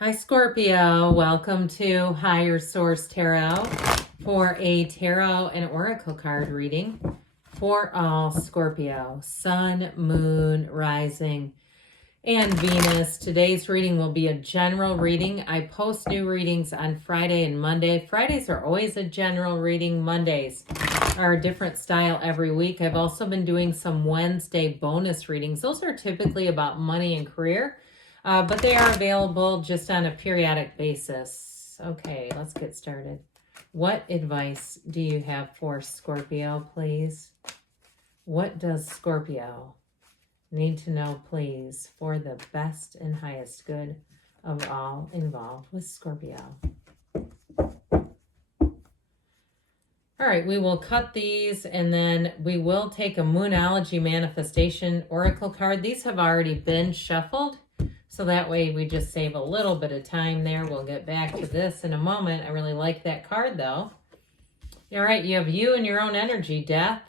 Hi, Scorpio. Welcome to Higher Source Tarot for a tarot and oracle card reading for all Scorpio, Sun, Moon, Rising, and Venus. Today's reading will be a general reading. I post new readings on Friday and Monday. Fridays are always a general reading. Mondays are a different style every week. I've also been doing some Wednesday bonus readings. Those are typically about money and career. But they are available just on a periodic basis. Okay, let's get started. What advice do you have for Scorpio, please? What does Scorpio need to know, please, for the best and highest good of all involved with Scorpio? All right, we will cut these and then we will take a Moonology Manifestation Oracle card. These have already been shuffled. So that way we just save a little bit of time there. We'll get back to this in a moment. I really like that card though. All right, you have you and your own energy, Death.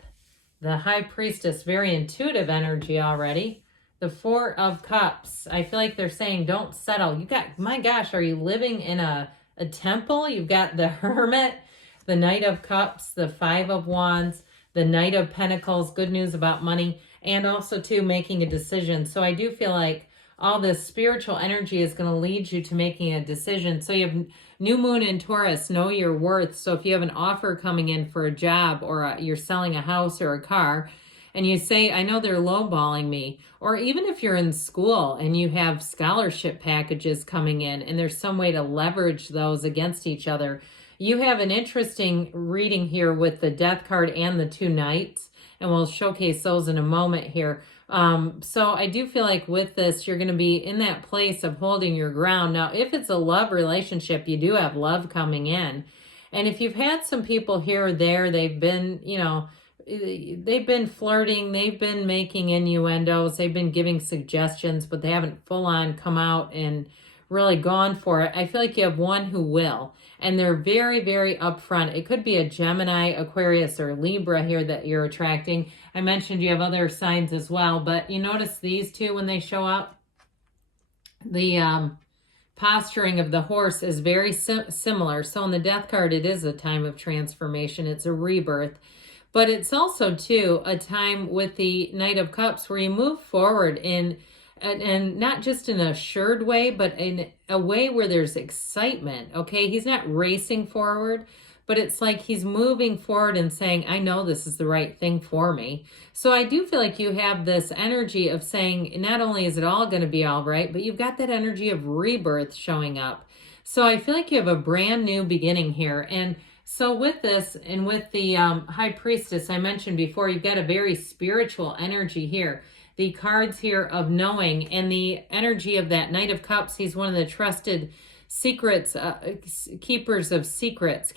The High Priestess, very intuitive energy already. The Four of Cups. I feel like they're saying don't settle. You got, my gosh, are you living in a temple? You've got the Hermit, the Knight of Cups, the Five of Wands, the Knight of Pentacles, good news about money, and also too making a decision. So I do feel like all this spiritual energy is going to lead you to making a decision. So you have new moon in Taurus, know your worth. So if you have an offer coming in for a job or you're selling a house or a car and you say, I know they're lowballing me, or even if you're in school and you have scholarship packages coming in and there's some way to leverage those against each other, you have an interesting reading here with the Death card and the two Knights, and we'll showcase those in a moment here. So I do feel like with this, you're going to be in that place of holding your ground. Now, if it's a love relationship, you do have love coming in. And if you've had some people here or there, they've been, they've been flirting, they've been making innuendos, they've been giving suggestions, but they haven't full on come out and really gone for it. I feel like you have one who will, and they're very, very upfront. It could be a Gemini, Aquarius, or Libra here that you're attracting. I mentioned you have other signs as well, but you notice these two when they show up, the posturing of the horse is very similar. So in the Death card, it is a time of transformation. It's a rebirth. But it's also, too, a time with the Knight of Cups where you move forward in and not just in an assured way, but in a way where there's excitement, okay? He's not racing forward, but it's like he's moving forward and saying, I know this is the right thing for me. So I do feel like you have this energy of saying, not only is it all going to be all right, but you've got that energy of rebirth showing up. So I feel like you have a brand new beginning here. And so with this and with the High Priestess I mentioned before, you've got a very spiritual energy here. The cards here of knowing and the energy of that Knight of Cups. He's one of the trusted secrets, keepers of secrets.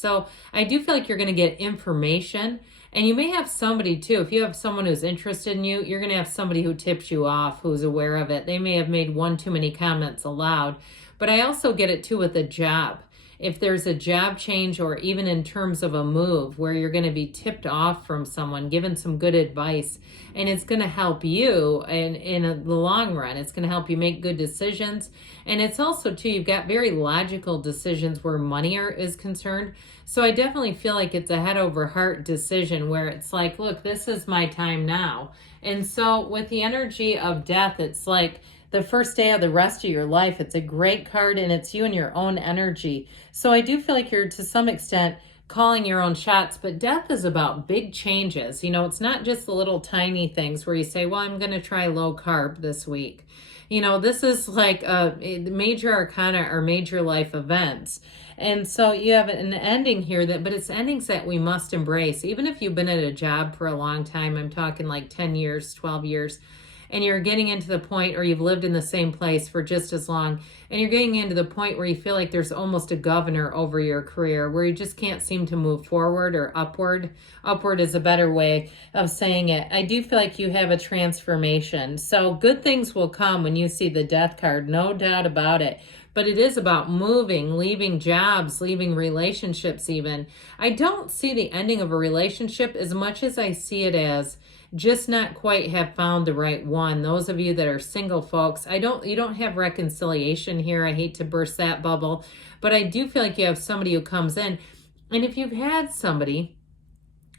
So I do feel like you're going to get information, and you may have somebody too. If you have someone who's interested in you, you're going to have somebody who tips you off, who's aware of it. They may have made one too many comments aloud, but I also get it too with a job. If there's a job change or even in terms of a move where you're going to be tipped off from someone, given some good advice, and it's going to help you in the long run. It's going to help you make good decisions. And it's also, too, you've got very logical decisions where money is concerned. So I definitely feel like it's a head over heart decision where it's like, look, this is my time now. And so with the energy of Death, it's like the first day of the rest of your life. It's a great card, and it's you and your own energy. So I do feel like you're, to some extent, calling your own shots, but Death is about big changes. You know, it's not just the little tiny things where you say, well, I'm going to try low carb this week. You know, this is like major arcana or major life events. And so you have an ending here, but it's endings that we must embrace. Even if you've been at a job for a long time, I'm talking like 10 years, 12 years, and you're getting into the point, or you've lived in the same place for just as long, and you're getting into the point where you feel like there's almost a governor over your career, where you just can't seem to move forward or upward. Upward is a better way of saying it. I do feel like you have a transformation. So good things will come when you see the Death card, no doubt about it. But it is about moving, leaving jobs, leaving relationships even. I don't see the ending of a relationship as much as I see it as just not quite have found the right one. Those of you that are single folks, you don't have reconciliation here. I hate to burst that bubble, but I do feel like you have somebody who comes in. And if you've had somebody,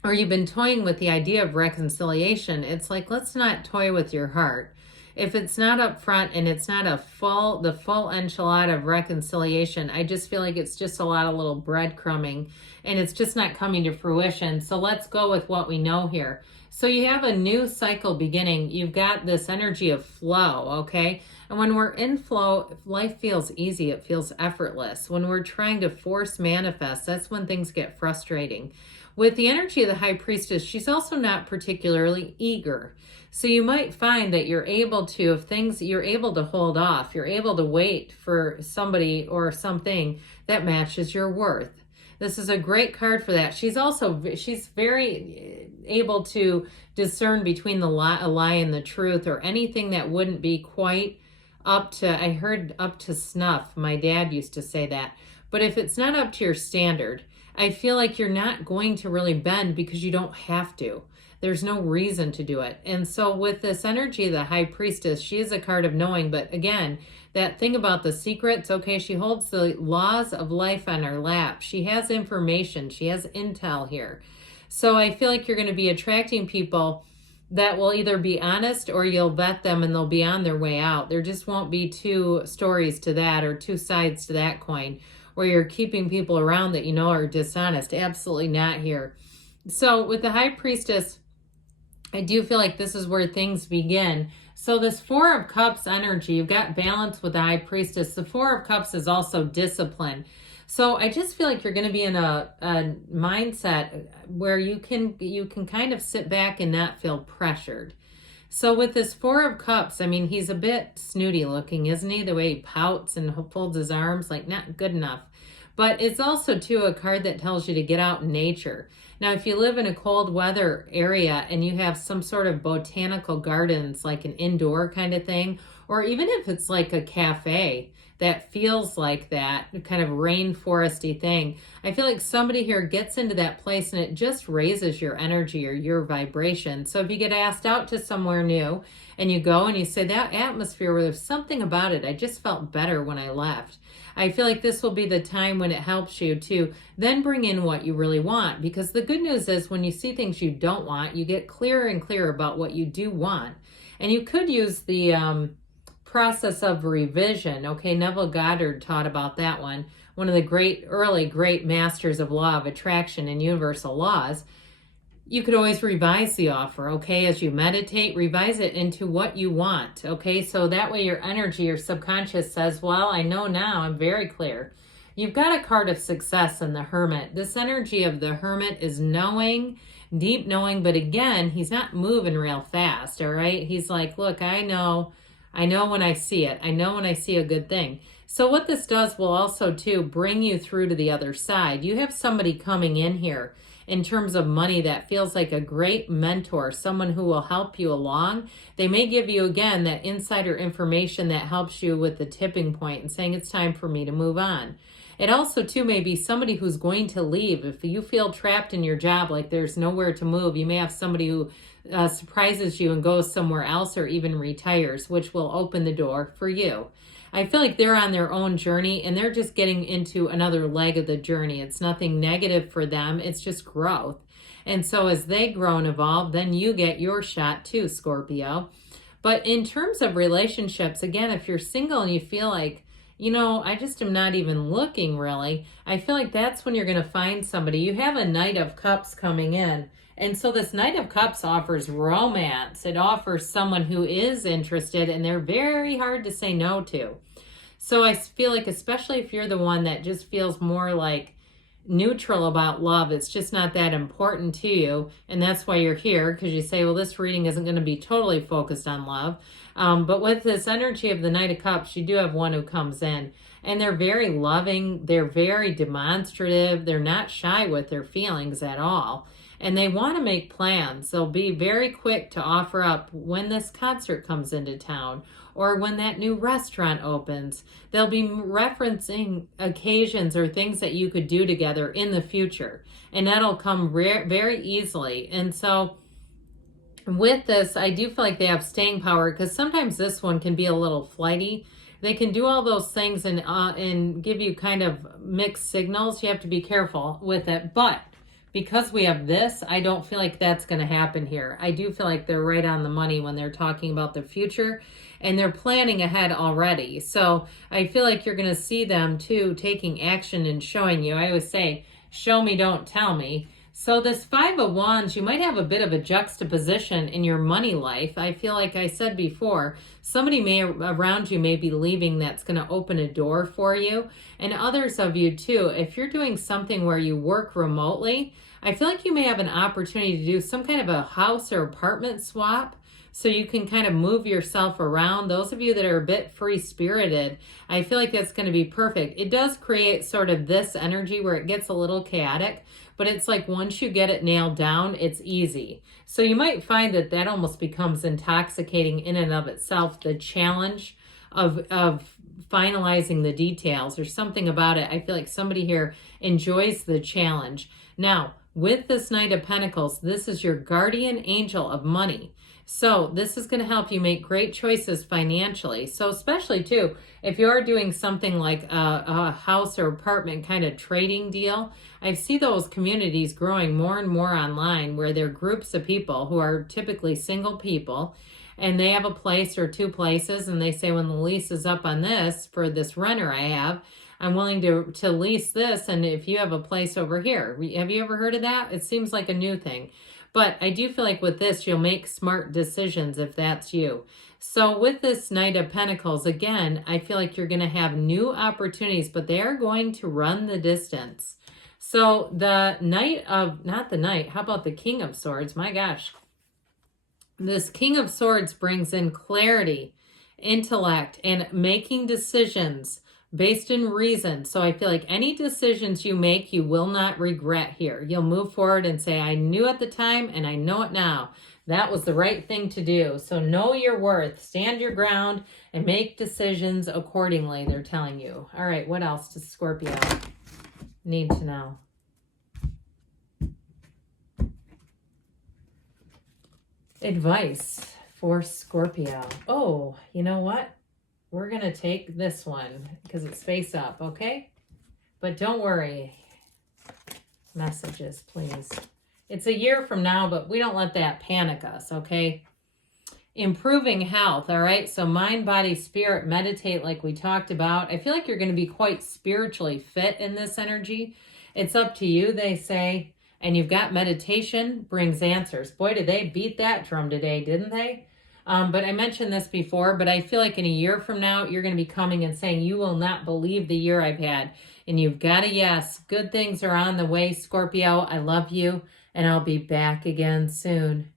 or you've been toying with the idea of reconciliation, it's like, let's not toy with your heart. If it's not up front and it's not the full enchilada of reconciliation, I just feel like it's just a lot of little breadcrumbing and it's just not coming to fruition. So let's go with what we know here. So you have a new cycle beginning. You've got this energy of flow, okay? And when we're in flow, life feels easy. It feels effortless. When we're trying to force manifest, that's when things get frustrating. With the energy of the High Priestess, she's also not particularly eager. So you might find that you're able to, you're able to hold off. You're able to wait for somebody or something that matches your worth. This is a great card for that. She's very able to discern between a lie and the truth, or anything that wouldn't be quite up to snuff. My dad used to say that. But if it's not up to your standard, I feel like you're not going to really bend because you don't have to. There's no reason to do it. And so with this energy of the High Priestess, she is a card of knowing. But again, that thing about the secrets, okay, she holds the laws of life on her lap. She has information. She has intel here. So I feel like you're going to be attracting people that will either be honest, or you'll vet them and they'll be on their way out. There just won't be two stories to that, or two sides to that coin, where you're keeping people around that you know are dishonest. Absolutely not here. So with the High Priestess, I do feel like this is where things begin. So this Four of Cups energy, you've got balance with the High Priestess. The Four of Cups is also discipline. So I just feel like you're going to be in a mindset where you can kind of sit back and not feel pressured. So with this Four of Cups, I mean, he's a bit snooty looking, isn't he? The way he pouts and folds his arms, like not good enough. But it's also, too, a card that tells you to get out in nature. Now, if you live in a cold weather area and you have some sort of botanical gardens, like an indoor kind of thing, or even if it's like a cafe that feels like that kind of rainforesty thing, I feel like somebody here gets into that place and it just raises your energy or your vibration. So if you get asked out to somewhere new and you go and you say, that atmosphere, where there's something about it, I just felt better when I left. I feel like this will be the time when it helps you to then bring in what you really want. Because the good news is, when you see things you don't want, you get clearer and clearer about what you do want. And you could use the process of revision. Okay, Neville Goddard taught about that one of the early great masters of law of attraction and universal laws. You could always revise the offer, okay? As you meditate, revise it into what you want, okay? So that way your energy, your subconscious says, well, I know now, I'm very clear. You've got a card of success in the Hermit. This energy of the Hermit is knowing, deep knowing, but again, he's not moving real fast, all right? He's like, look, I know when I see it. I know when I see a good thing. So what this does will also, too, bring you through to the other side. You have somebody coming in here in terms of money that feels like a great mentor, someone who will help you along. They may give you, again, that insider information that helps you with the tipping point and saying it's time for me to move on. It also, too, may be somebody who's going to leave. If you feel trapped in your job, like there's nowhere to move, you may have somebody who surprises you and goes somewhere else, or even retires, which will open the door for you. I feel like they're on their own journey and they're just getting into another leg of the journey. It's nothing negative for them. It's just growth. And so as they grow and evolve, then you get your shot too, Scorpio. But in terms of relationships, again, if you're single and you feel like, I just am not even looking really, I feel like that's when you're going to find somebody. You have a Knight of Cups coming in. And so this Knight of Cups offers romance. It offers someone who is interested, and they're very hard to say no to. So I feel like, especially if you're the one that just feels more like neutral about love, it's just not that important to you, and that's why you're here, because you say, well, this reading isn't going to be totally focused on love. But with this energy of the Knight of Cups, you do have one who comes in, and they're very loving, they're very demonstrative, they're not shy with their feelings at all. And they want to make plans. They'll be very quick to offer up when this concert comes into town or when that new restaurant opens. They'll be referencing occasions or things that you could do together in the future. And that'll come very easily. And so with this, I do feel like they have staying power, because sometimes this one can be a little flighty. They can do all those things and give you kind of mixed signals. You have to be careful with it. But because we have this, I don't feel like that's going to happen here. I do feel like they're right on the money when they're talking about the future, and they're planning ahead already. So I feel like you're going to see them too taking action and showing you. I always say, show me, don't tell me. So this Five of Wands, you might have a bit of a juxtaposition in your money life. I feel like I said before, somebody around you may be leaving that's going to open a door for you. And others of you too, if you're doing something where you work remotely, I feel like you may have an opportunity to do some kind of a house or apartment swap, so you can kind of move yourself around. Those of you that are a bit free-spirited, I feel like that's going to be perfect. It does create sort of this energy where it gets a little chaotic, but it's like once you get it nailed down, it's easy. So you might find that that almost becomes intoxicating in and of itself, the challenge of finalizing the details or something about it. I feel like somebody here enjoys the challenge. Now, with this Knight of Pentacles, this is your guardian angel of money. So this is going to help you make great choices financially. So especially too, if you're doing something like a house or apartment kind of trading deal, I see those communities growing more and more online, where they're groups of people who are typically single people, and they have a place or two places, and they say, when the lease is up on this for this renter I have, I'm willing to lease this, and if you have a place over here. Have you ever heard of that? It seems like a new thing. But I do feel like with this, you'll make smart decisions if that's you. So with this Knight of Pentacles, again, I feel like you're going to have new opportunities, but they are going to run the distance. So the Knight of, not the Knight, how about the King of Swords? My gosh. This King of Swords brings in clarity, intellect, and making decisions based in reason. So I feel like any decisions you make, you will not regret here. You'll move forward and say, I knew at the time and I know it now. That was the right thing to do. So know your worth, stand your ground, and make decisions accordingly, they're telling you. All right, what else does Scorpio need to know? Advice for Scorpio. Oh, you know what? We're going to take this one because it's face up, okay? But don't worry. Messages, please. It's a year from now, but we don't let that panic us, okay? Improving health, all right? So mind, body, spirit, meditate like we talked about. I feel like you're going to be quite spiritually fit in this energy. It's up to you, they say. And you've got meditation brings answers. Boy, did they beat that drum today, didn't they? But I mentioned this before, but I feel like in a year from now, you're going to be coming and saying, you will not believe the year I've had. And you've got a yes. Good things are on the way, Scorpio. I love you, and I'll be back again soon.